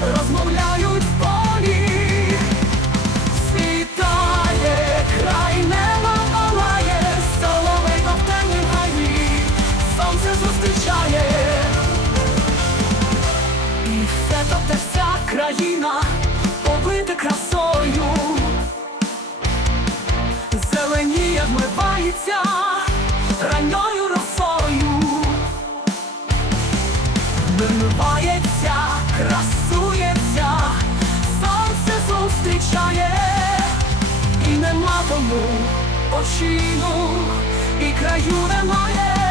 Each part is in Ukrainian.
розмовляють в полі. Світає, край неба палає, ковтені гаї, сонце зустрічає. І все тобто вся країна побита красою, зеленіє вмивається ранньою росою, вмивається, красується, тому почину, і краю немає.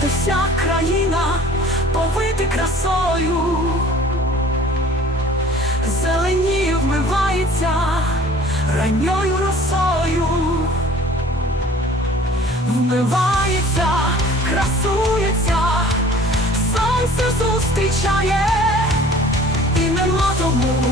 Все вся країна повити красою, зеленіє вмивається ранньою росою, вмивається, красується, сонце зустрічає, і нема тому